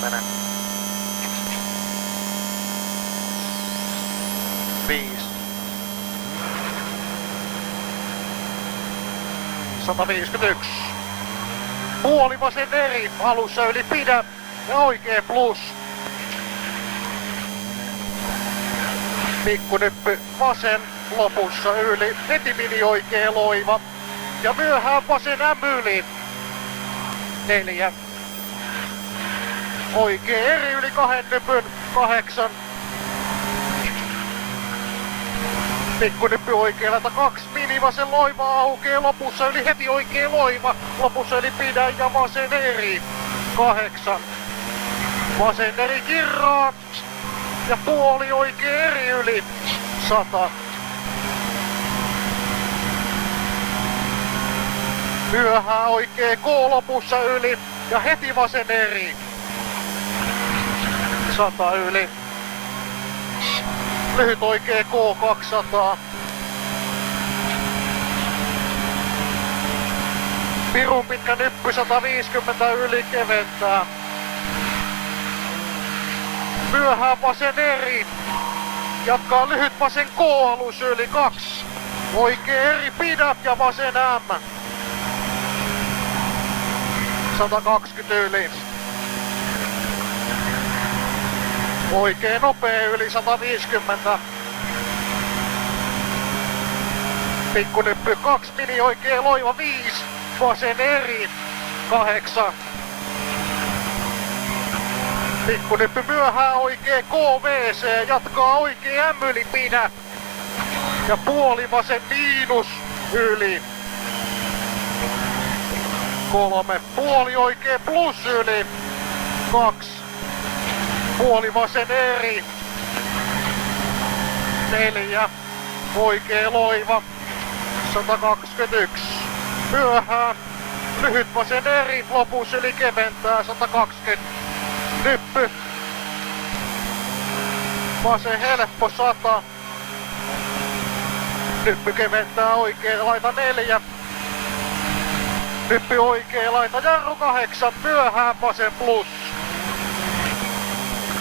10. 5. 151. Puoli vasen eri, alussa yli pidä ja oikee plus. Pikkunyppy vasen, lopussa yli, heti mini oikee loiva. Ja myöhään vasen M yli. 4. Oikee eri yli 2 nypyn, 8. Pikkunyppy oikealta 2, mini vasen loiva aukee, lopussa yli heti oikee loiva, lopussa yli pidä ja vasen eri, 8. Vasen eri kirraa ja puoli oikee eri yli, 100. Myöhään oikee K lopussa yli ja heti vasen eri, 100 yli. Lyhyt oikee K 200. Pirun pitkä nyppy 150 yli keventää. Myöhään vasen eri. Jatkaa lyhyt vasen K alus yli 2. Oikee eri pidä ja vasen M. 120 yli. Oikee nopea yli 150. Pikkunyppy 2, mini oikee loiva 5. Vasen eri 8. Pikkunyppy myöhään oikee KVC, jatkaa oikee M yli pidä. Ja puoli vasen miinus yli. 3, puoli oikee plus yli. 2. Puoli vasen eri. 4. Oikee loiva. 121. Myöhään. Lyhyt vasen eri. Lopussa yli keventää. 120. Nyppy. Vasen helppo 100. Nyppy keventää oikee laita 4. Nyppy oikee laita jarru 8. Myöhään vasen plus.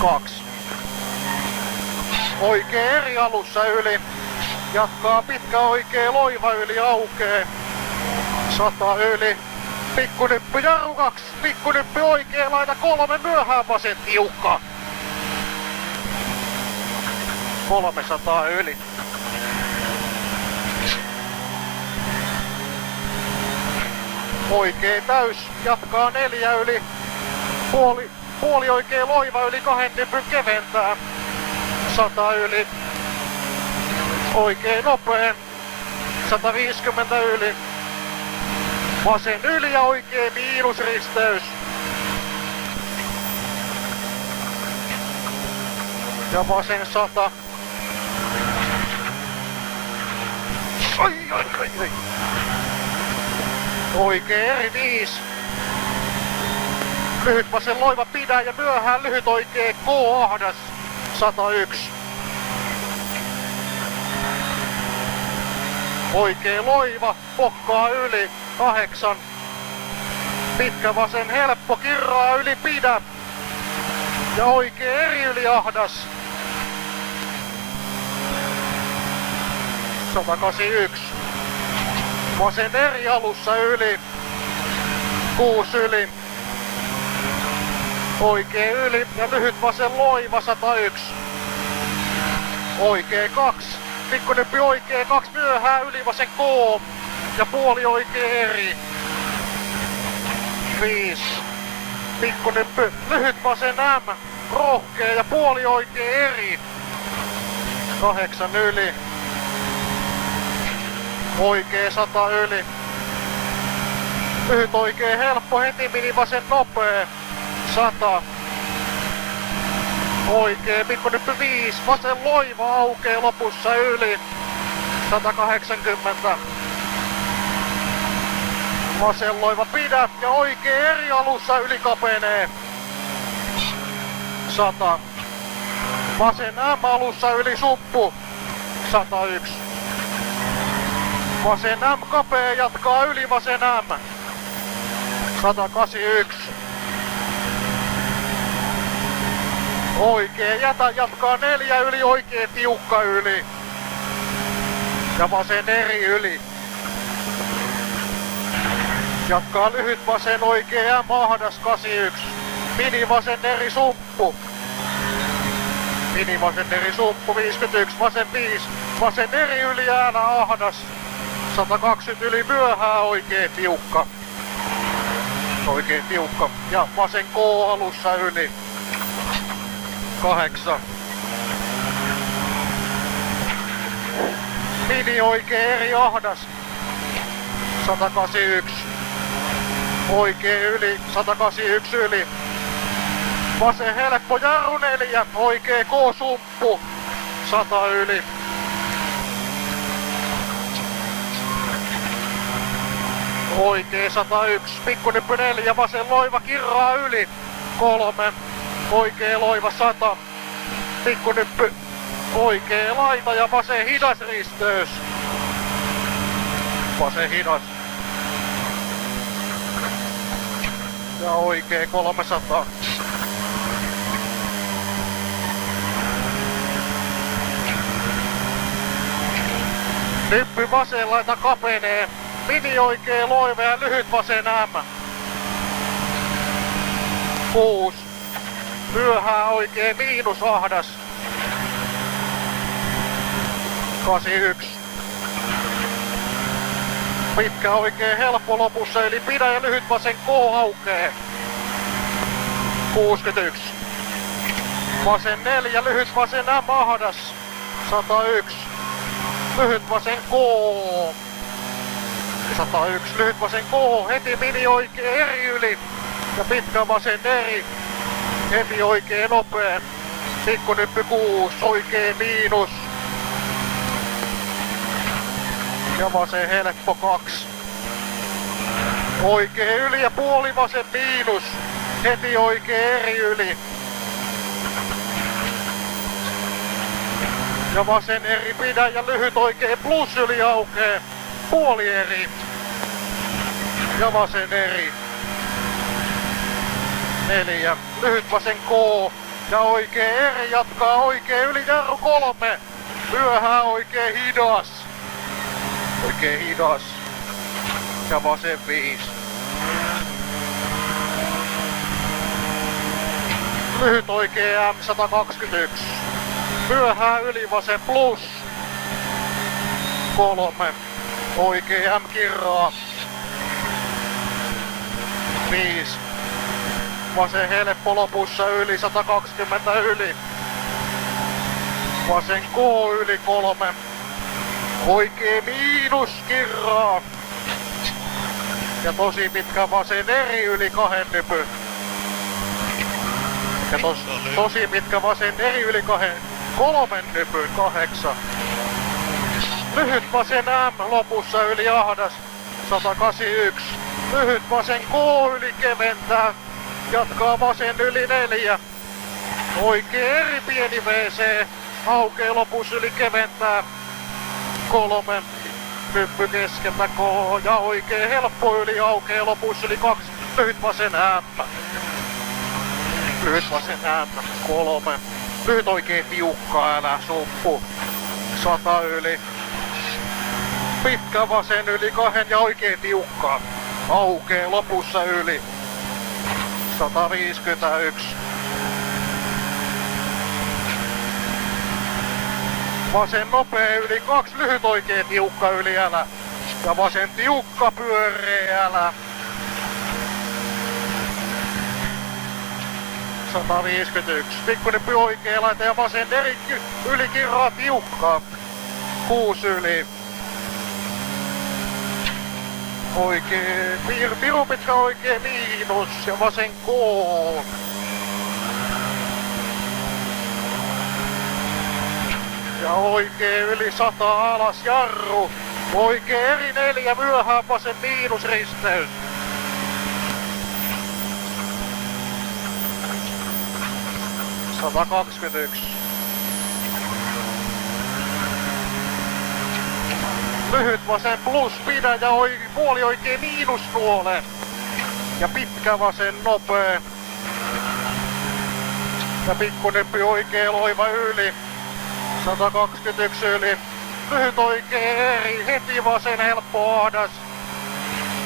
2. Oikee eri alussa yli. Jatkaa pitkä oikee loiva yli aukee. 100 yli. Pikkunyppy jarru 2. Pikkunyppy oikee laita 3. Myöhään vasen tiukka. 300 yli. Oikee täys. Jatkaa 4 yli. Puoli oikee loiva yli 2 nypyn keventää. 100 yli. Oikee nopea. 150 yli. Vasen yli ja oikee miinusristeys. Ja vasen 100. Ai. Oikee eri 5. Lyhyt vasen loiva pidä ja myöhään lyhyt oikee K ahdas. 101. Oikee loiva, pokkaa yli. 8. Pitkä vasen helppo, kirraa yli pidä. Ja oikee eri yli ahdas. 181. Vasen eri alussa yli. 6 yli. Oikee yli ja lyhyt vasen loiva 101. Oikee 2. Pikkunyppi oikee 2 myöhään yli vasen K. Ja puoli oikee eri. 5. Pikkunyppy lyhyt vasen M. Rohkea ja puoli oikee eri. 8 yli. Oikee 100 yli. Lyhyt oikee helppo, heti mini vasen nopea. 100. Oikee pikkunyppy 5. Vasen loiva aukee lopussa yli. 180. Vasen loiva pidä ja oikee eri alussa yli kapenee. 100. Vasen M alussa yli suppu. 101. Vasen M kapea jatkaa yli vasen M. 181. Oikee jätä, jatkaa 4 yli, oikee tiukka yli. Ja vasen eri yli. Jatkaa lyhyt vasen, oikee M ahdas 81. Mini vasen eri sumppu. Mini vasen eri sumppu 51, vasen 5. Vasen eri yli äänä ahdas. 120 yli myöhää, oikee tiukka. Oikee tiukka. Ja vasen K alussa yli. 8. Mini oikee eri ahdas. 181. Oikee yli, 181 yli. Vasen helppo jarru 4, oikee K-sumppu, 100 yli. Oikee 101, pikkunyppy 4, vasen loiva kirraa yli, 3. Oikee loiva 100, pikkunyppy, oikee laita ja vasen hidas risteys. Vasen hidas. Ja oikee 300. Nyppy vasen laita kapenee. Mini oikee loive ja lyhyt vasen M. 6. Myöhää oikee miinus ahdas. 81. Pitkä oikee helppo lopussa eli pidä ja lyhyt vasen K aukee. 61. Vasen 4, lyhyt vasen M ahdas. 101. Lyhyt vasen K. 101. Lyhyt vasen K. Heti mini oikee eri yli. Ja pitkä vasen eri. Heti oikee nopea. Pikkunyppy 6. Oikee miinus. Ja vasen helppo 2. Oikee yli ja puoli vasen miinus. Heti oikee eri yli. Ja vasen eri pidä ja lyhyt oikee plus yli aukee. Puoli eri. Ja vasen eri. 4. Lyhyt vasen K. Ja oikee eri jatkaa oikee yli jarru 3. Myöhää oikee hidas. Oikee hidas. Ja vasen 5. Lyhyt oikee M 121. Myöhää yli vasen plus. 3. Oikee M kirraa. 5. Vasen helppo lopussa yli 120 yli. Vasen K yli 3. Oikee miinus kirraa. Ja tosi pitkä vasen eri yli 2 nypy. Ja tosi pitkä vasen eri yli 3 nypy 8. Lyhyt vasen M lopussa yli ahdas 181. Lyhyt vasen K yli keventää. Jatkaa vasen yli 4. Oikee eri pieni WC. Aukee lopussa yli keventää. 3. Nyppy keskeltä K. Ja oikee helppo yli aukee lopussa yli 2. Lyhyt vasen M. Lyhyt vasen M. 3. Lyhyt oikee tiukka, älä suppu. 100 yli. Pitkä vasen yli 2 ja oikee tiukka. Aukee lopussa yli. 151. Vasen nopea yli 2, lyhyt oikee tiukka yli älä. Ja vasen tiukka pyöreä älä. 151. Pikkunyppy oikee laita ja vasen eri yli kirraa tiukkaa. 6 yli. Oikee, piru pitkä oikee miinus ja vasen K. Ja oikee yli 100 alas jarru. Oikee eri 4 myöhään vasen miinus risteys. Lyhyt vasen plus pidä ja puoli oikee miinus nuole. Ja pitkä vasen nopea. Ja pikkunippi oikee loiva yli. 121 yli. Lyhyt oikee eri, heti vasen helppo aadas.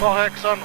8.